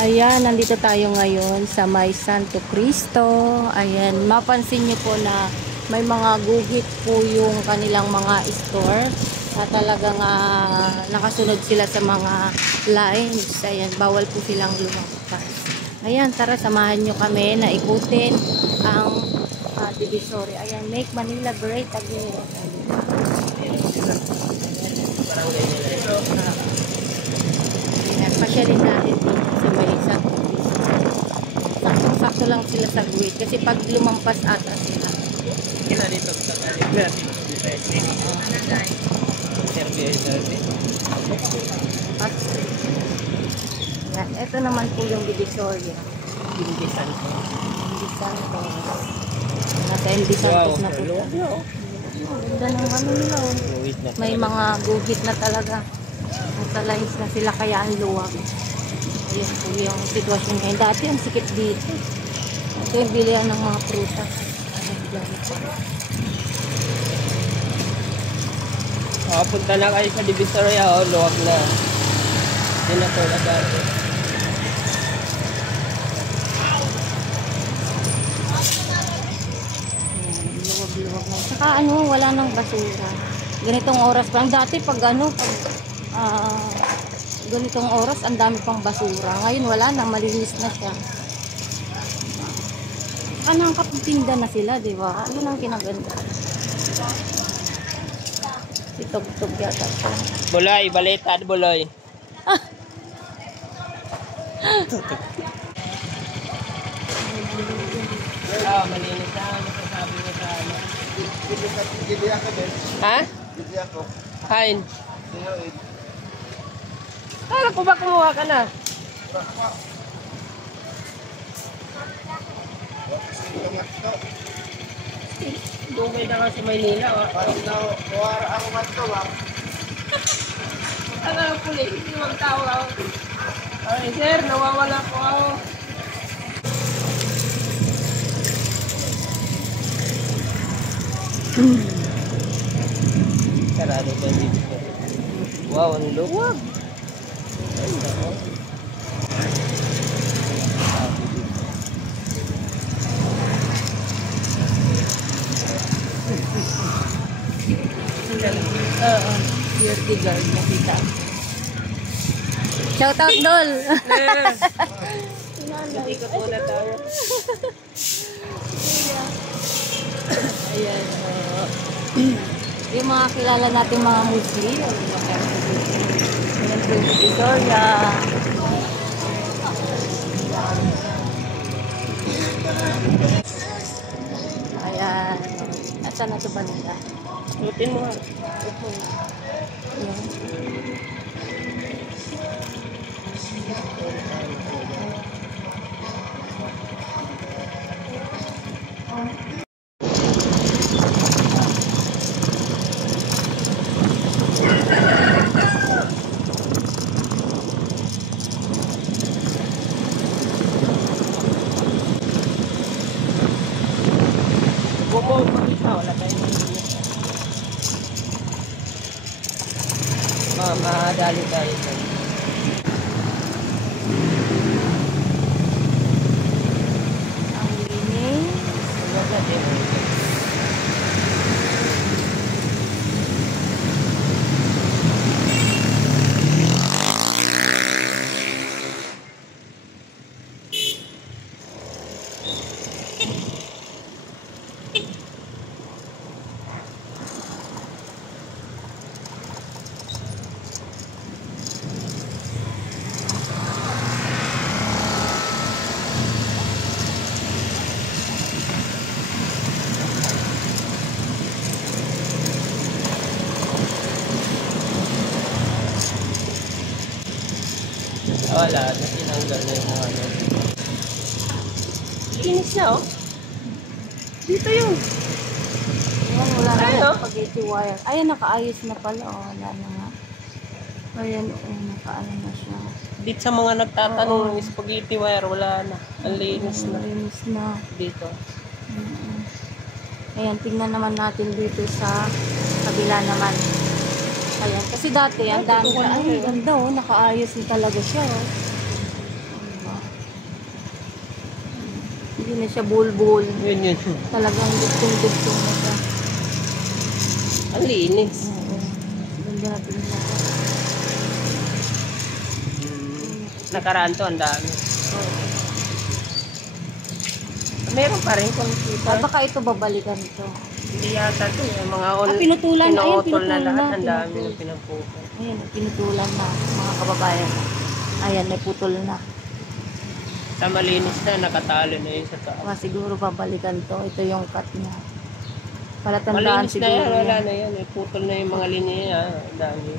Ayan, nandito tayo ngayon sa May Santo Cristo. Ayan, mapansin niyo po na may mga guhit po yung kanilang mga store. Talagang nakasunod sila sa mga lines. Ayan, bawal po silang lumagpas. Ayan, tara samahan nyo kami na ikutin ang Divisoria. Ayan, make Manila great again. Ayan, pasyalin natin dito sa May Santo Cristo. Sakto lang sila sa guhit kasi pag lumampas ata sila. Kina dito sa At yan, ito naman po yung Divisoria. Hindi Santo. Hindi Santos. Nasa Hindi Santos na po. Ganda ng ano nila. May mga guhit na talaga. Nasa lines na sila kaya ang luwag. Ayun po yung sitwasyon ngayon. Dati ang sikip dito. Ito yung bilihan ng mga prutas. Punta na kayo sa Divisoria, luwag na. Hindi na po agad. Luwag na. Saka ano, wala nang basura. Ganitong oras pa. Dati pag ganitong oras, ang dami pang basura. Ngayon wala na, malinis na siya. Saka nakakapagtinda na sila, di ba? Yun ang kinaganda. Itog-tog yata ito. Buloy, balitan, buloy. Malinis na. Ano sasabi mo sa ano? Ha? Kain. Kala ko ba kumuha ka na? Dungay na nga si Maynila. Ano ang puli? Hindi magtawag ako. Ay sir, nawawala po ako. Sarado ba dito? Wow, ang luwag. Ay, nako. Security guard nakita. Shout out Dol. Hindi ko po na tayo. Ayan. Yung mga kilala natin mga Muslim. Ayan po yung Divisoria. Ayan. Asan na ito ba nila? Lutin mo nga. Ayan. Buko, wala tayo. Madali tayo. Ang linis. Wala din. Wala, natinanggal na yung mga ano. Kinis na oh. Dito yun. Ayan, wala na Ayun, yung oh. spaghetti wire. Ayan, nakaayos na pala. Oh, wala na nga. Ayan, nakaano na siya. Dito sa mga nagtatanong ng spaghetti wire, wala na. Ang linis na. Linis na. Dito. Ayan, tingnan naman natin dito sa kabila naman. Ayan, kasi dati, ang dami na, ay, ganda oh, nakaayos na talaga siya oh. Diba? Hindi na siya bulbul. Yun. Talagang dugtong-dugtong na siya. Ang linis. Oo. Ganda natin na. Nakaraan to, ang dami. Meron pa rin kung kita. Baka ito babalikan ito. Hindi yata to. Yung mga Pinutulan. Ayun, pinuutol pinutulan na lahat. na. Ang dami na pinagputol. Ayan, pinutulan na mga kababayan. Ayan, may putol na. Sa malinis na, nakatalo na yun sa taas. Baka siguro babalikan to. Ito yung cut niya. Palatandaan Malinis na siguro yan, wala yan. na yan. Putol na yung mga linya. Ang dami.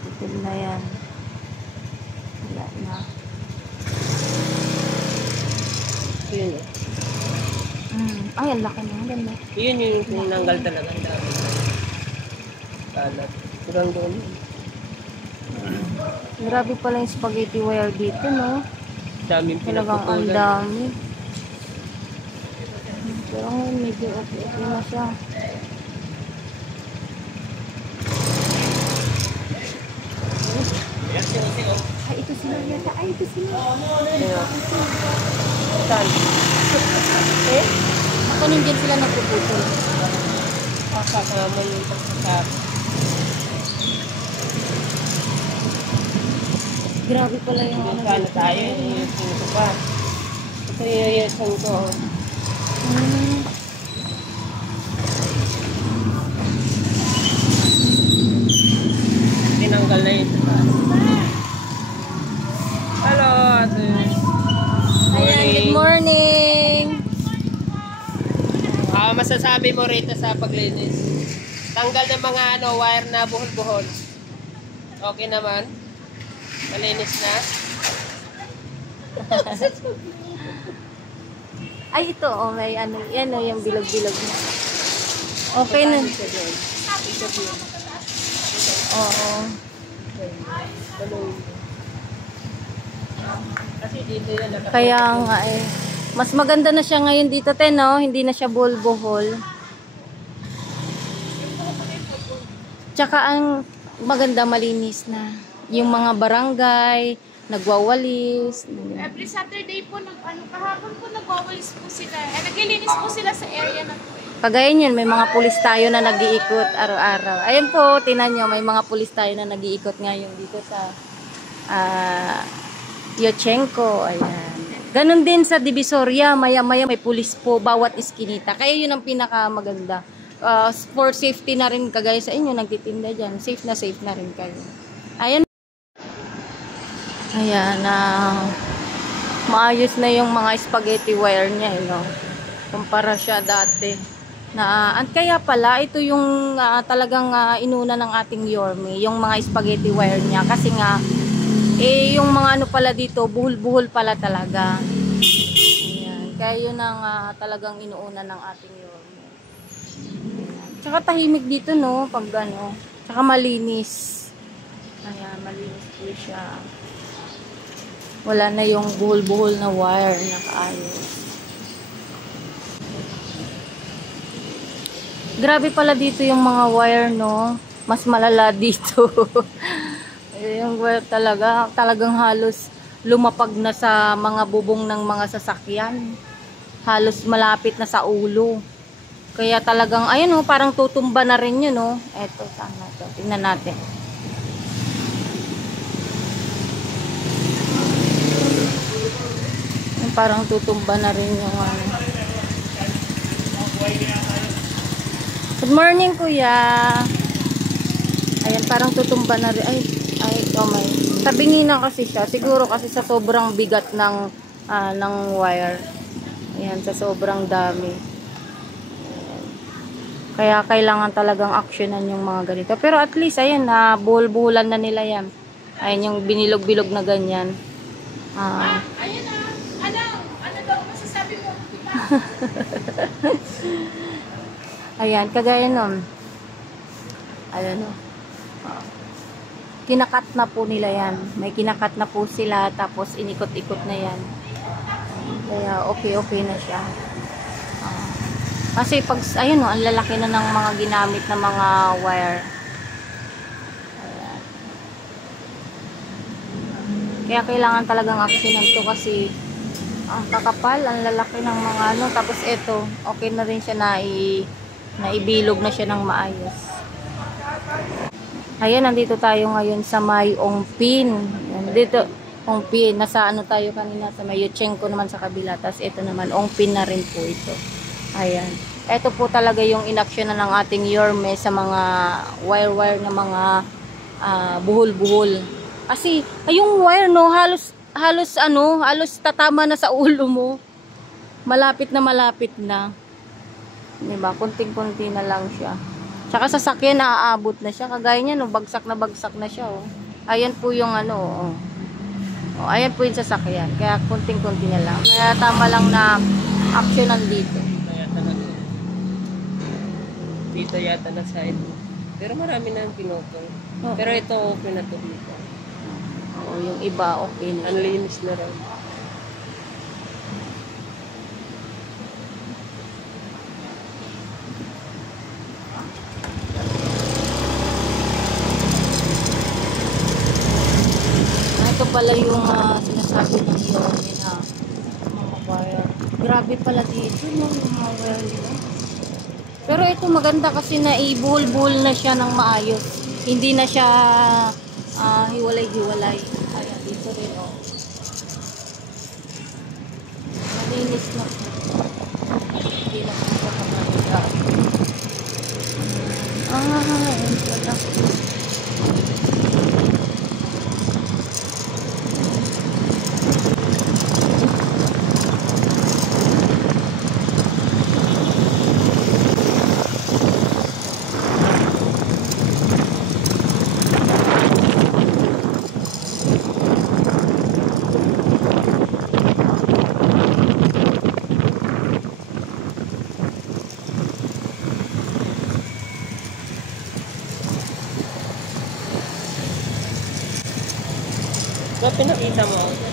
Putol na yan. Wala na. Yun eh. Ay, ang laki na. Ang ganda. Yun yung tinanggal talaga. Ang dami. Kalat. Kurang doon. Grabe pala yung spaghetti wire dito, no? Daming Talagang ang pinaputulan. dami. Pero ngayon medyo okay na siya. Ay, ito sila yata. Ay, ito sila. Ayun. Saan? Eh? Ako nandiyan sila nagpuputol. Kasama yung pagkakap. Grabe pala yung Yung ano sana dito. tayo, yung ko pa. Ito yung yesan ko. Hmm. Tinanggal na yun. Hello, ate. Ayan, good morning. Masasabi mo rito sa paglinis? Tanggal ng mga wire na buhol-buhol. Okay naman? Malinis na? Ay, ito, oh, may ano, yan o, yung bilog-bilog niya. Okay na. Oo. Kasi dito yan. Kaya nga eh. Mas maganda na siya ngayon dito, te, no? Hindi na siya bulbuhol. Tsaka ang maganda, malinis na. Yung mga barangay, nagwawalis. Every Saturday po, kahapon po nagwawalis po sila. Naglilinis po sila sa area na po. Kagaya niyan, may mga pulis tayo na nag-iikot araw-araw. Ayun po, tinan nyo, may mga pulis tayo na nag-iikot ngayon dito sa Yochenko. Ayan. Ganon din sa Divisoria, maya-maya may pulis po bawat iskinita. Kaya yun ang pinakamaganda. For safety na rin, kagaya sa inyo, nagtitinda dyan. Safe na rin kayo. Ayan. Ayan, maayos na yung mga spaghetti wire niya, no? Kumpara siya dati. At kaya pala, ito yung talagang inuna ng ating Yorme, yung mga spaghetti wire niya. Kasi nga, yung mga ano pala dito, buhol-buhol pala talaga. Ayan. Kaya yun ang talagang inuuna ng ating Yorme. Tsaka tahimik dito, no? Pag ano. Tsaka malinis. Ayan, malinis po siya. Wala na yung buhol-buhol na wire na kaayos. Grabe pala dito yung mga wire, no? Mas malala dito. Yung wire talagang halos lumapag na sa mga bubong ng mga sasakyan. Halos malapit na sa ulo. Kaya talagang, ayun, no, parang tutumba na rin yun, no? Eto, sana to. Tingnan natin. Parang tutumba na rin yung ano. Good morning, kuya. Ayan, parang tutumba na rin. Ay, may. Tabingi na kasi siya. Siguro kasi sa sobrang bigat ng wire. Ayan, sa sobrang dami. Ayan. Kaya kailangan talagang aksyonan yung mga ganito. Pero at least, ayan, buhol-buhulan na nila yan. Ayan, yung binilog-bilog na ganyan. Ayun na. Ano daw masasabi mo? Ayan, kagaya nun. Ayan o. Kinakat na po nila yan. May kinakat na po sila, tapos inikot-ikot na yan. Kaya okay na siya. Kasi pag, ayun o, ang lalaki na ng mga ginamit na mga wire. Ayan. Kaya kailangan talagang aksyonan to kasi Ang kakapal, ang lalaki ng mga ano. Tapos ito, okay na rin siya naibilog na siya ng maayos. Ayan, nandito tayo ngayon sa may Ongpin. Dito, Ongpin. Nasa ano tayo kanina sa may Yuchenko naman sa kabila. Tapos ito naman, Ongpin na rin po ito. Ayan. Ito po talaga yung inaksyon ng ating Yorme sa mga wire-wire na mga buhol-buhol. Kasi, yung wire no, halos tatama na sa ulo mo. Malapit na. Diba? Kunting-kunti na lang siya. Tsaka sa sakyan, naaabot na siya. Kagaya niya, no, bagsak na siya. Oh. Ayan po yung ano. Oh. Oh, ayan po yung sasakyan. Kaya kunting-kunti na lang. Kaya tama lang na action nandito. Dito yata na side. Pero marami na ang pinutol. Oo. Pero ito open na to dito. Oh, yung iba, okay na. Ang linis na rin. Ito pala yung sinasabi ng Yorme na mga wire. Grabe pala dito no, yung mga wire nila. Pero ito maganda kasi na ibuhol-buhol na siya ng maayos. Hindi na siya hiwalay-hiwalay. Ayan, dito rin oh. Malinis na. Hindi na siya kamaliga. Ayan pala. Ba't pinakita mo?